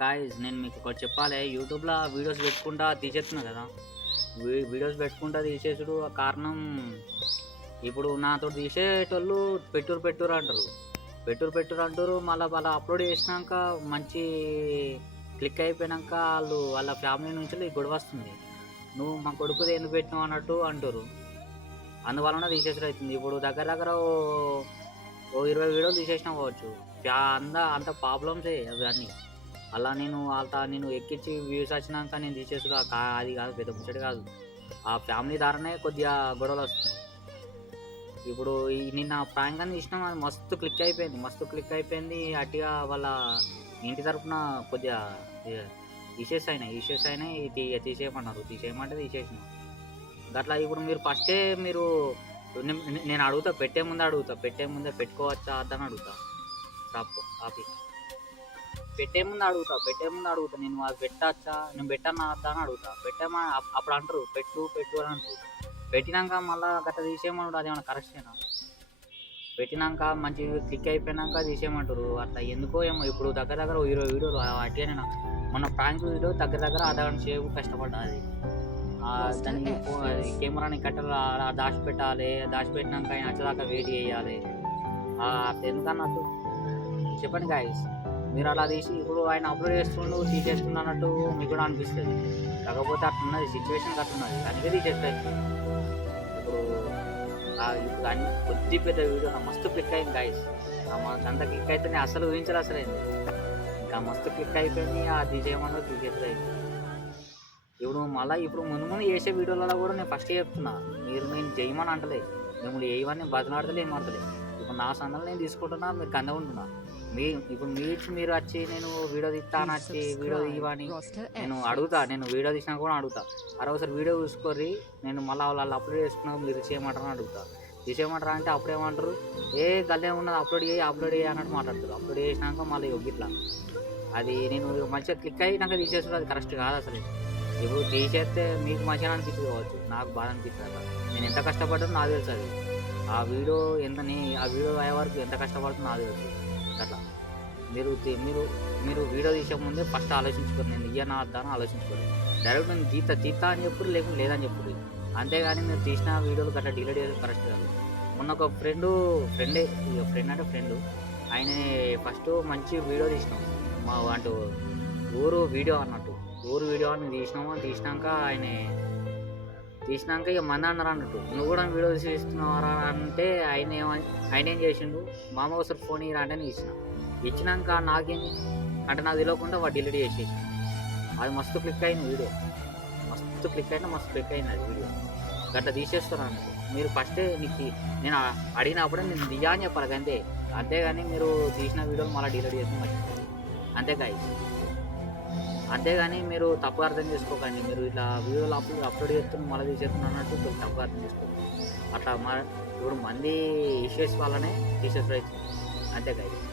Guys నేను మీకు ఒకటి చెప్పాలి. యూట్యూబ్‌లో వీడియోస్ పెట్టుకుంటా తీసేస్తున్నా కదా! వీడియోస్ పెట్టుకుంటా తీసేసుడు కారణం ఇప్పుడు నాతోటి తీసేటోళ్ళు పెట్టురు పెట్టురు అంటారు. పెట్టురు పెట్టురు అంటుర్రు. మళ్ళా వాళ్ళు అప్‌లోడ్ చేసినాక మంచి క్లిక్ అయిపోయినాక వాళ్ళ ఫ్యామిలీ నుంచెల్లి గొడవొస్తుంది. "నువ్వు మా కొడుకుది ఎందుకు పెట్టినావు" అన్నట్టు అంటుర్రు. అందువలన తీసేసుడయితుంది. ఇప్పుడు దగ్గర దగ్గర ఓ 20 వీడియోలు తీసేసినా కావచ్చు. అంత ప్రాబ్లమ్సే అవన్నీ. అలా నేను ఎక్కించి వ్యూస్ వచ్చినాక నేను తీసేసుడు అది కాదు, పెద్ద ముచ్చట కాదు. ఆ ఫ్యామిలీ ద్వారానే కొద్దిగా గొడవలొస్తున్నాయి. ఇప్పుడు నిన్న ప్రాంక్ అని తీసినాం, అది మస్తు క్లిక్ అయిపోయింది. మస్తు క్లిక్ అయిపోయింది. అట్టిగా వాళ్ళ ఇంటి తరపున కొద్దిగా ఇష్యూస్ అయినాయి. తీసేయమన్నారు. తీసేయమంటే తీసేసినా. గట్లా ఇప్పుడు మీరు ఫస్టే మీరు నేను అడుగుతా, పెట్టే ముందే పెట్టుకోవచ్చా వద్దా అని అడుగుతా. ఆపి పెట్టే ముందు అడుగుతా. నేను అది పెట్టచ్చా, నేను పెట్టన్నా వద్దా అని అడుగుతా. అప్పుడు అంటారు పెట్టు పెట్టు అని అంటారు. పెట్టినాక మళ్ళీ గట్ట తీసేయమన్నాడు, అదేమన్నా కరెక్టేనా? పెట్టినాక మంచి క్లిక్ అయిపోయినాక తీసేయమంటారు. అట్లా ఎందుకో ఏమో. ఇప్పుడు దగ్గర దగ్గర 20 వీడియోలు అట్టే. నేను మొన్న ప్రాంక్ వీడియో దగ్గర దగ్గర అర్ధగంట సేపు కష్టపడ్డా. దానికి అది కెమెరాని కట్టెలు దాచిపెట్టాలి. దాచిపెట్టినాక ఆయన వచ్చేదాకా వెయిట్ చేయాలి. అట్లా ఎందుకన్నట్టు చెప్పండి గాయ్స్. మీరు అలా తీసి ఇప్పుడు ఆయన అప్లోడ్ చేస్తుండు, తీసేస్తుండు అన్నట్టు మీకు కూడా అనిపిస్తుంది. కాకపోతే అట్లున్నది, సిచ్యువేషన్ అట్లున్నది, అందుకే తీసేస్తుంది. ఇప్పుడు ఇప్పుడు అన్ని కొద్ది పెద్ద వీడియో మస్తు క్లిక్ అయింది గాయ్స్. అంత క్లిక్ అయితే నేను అసలు ఊహించలే అసలైంది. ఇంకా మస్తు క్లిక్ అయిపోయింది. తీసేయమన్నా తీసేస్తుంది. ఇప్పుడు ముందు ముందు చేసే వీడియోలలో కూడా నేను ఫస్ట్ చెప్తున్నా, నేను చేయమని అంటలే, మిమ్మల్ని చేయమని నేను బతిలాడతలే, ఏమడతలే. ఇప్పుడు నా సందలు నేను తీసుకుంటున్నా, మీరు కంద ఉంటున్నా. ఇప్పుడు మీరు వచ్చి నేను వీడియో తీస్తాను వచ్చి వీడియో తీయమని నేను అడుగుతా. నేను వీడియో తీసినా కూడా అడుగుతా. ఒకసారి వీడియో చూసుకోర్రి, నేను మళ్ళీ వాళ్ళు అప్లోడ్ చేసుకున్నావు మీరు చేయమంటారని అడుగుతా. తీసేయమంటారా అంటే అప్పుడేమంటారు, గల్లే ఉన్నది అప్లోడ్ చేయి అన్నట్టు మాట్లాడతారు. అప్లోడ్ చేసినాక మళ్ళీ ఇట్లా అది నేను మంచిగా క్లిక్ అయినాక తీసేసుడు అది కరెక్ట్ కాదు అసలు. ఇప్పుడు తీసేస్తే మీకు మంచిగా అనిపిస్తుంది కావచ్చు, నాకు బాధ అనిపిస్తుంది. నేను ఎంత కష్టపడ్డానో నాకు తెలుసు. అది ఆ వీడియో అయ్యే వరకు ఎంత కష్టపడుతుందో నాకు తెలుసు. అట్లా మీరు మీరు మీరు వీడియో తీసే ముందే ఫస్ట్ ఆలోచించుకోండి, నేను ఇయ్యనా వద్దా అని ఆలోచించుకోండి. డైరెక్ట్ నేను తీతా అని చెప్పుడు, లేకుండా లేదని చెప్పుడు. అంతేగాని మీరు తీసిన వీడియోలు గట్రా డిలీట్ చేయడం కరెక్ట్ కాదు. మొన్న ఒక ఫ్రెండ్ ఆయన ఫస్ట్ మంచి వీడియో తీసినాం, అంటూ ఊరు వీడియో అని తీసినాక ఇక మంది అన్నారు అన్నట్టు, నువ్వు కూడా వీడియో తీస్తున్నావరా అంటే ఆయన ఏం చేసిండు, మామ ఒకసారి ఫోన్ ఇరా అంటే నేను ఇచ్చినాక నాకేం అంటే నాకు తెలియకుండా వాడు డిలీట్ చేసేసి. అది మస్తు క్లిక్ అయింది వీడియో, మస్తు క్లిక్ అయింది అది వీడియో. గట్లా తీసేస్తారు అన్నట్టు. మీరు ఫస్టే నేను అడిగినప్పుడే నేను దియా అని చెప్పాలి అంతేగాని మీరు తీసిన వీడియోలు మళ్ళీ డిలీట్ చేసి అంతేగాని మీరు తప్పు అర్థం చేసుకోకండి. మీరు ఇట్లా వీడియోలు అప్లోడ్ చేస్తున్నారు మళ్ళీ తీసేస్తున్నారు అన్నట్టు కొంచెం తప్పు అర్థం చేసుకోండి. అట్లా ఇప్పుడు మంది ఇష్యూస్ వల్లనే తీసేసి అవుతుంది. అంతే గాయస్.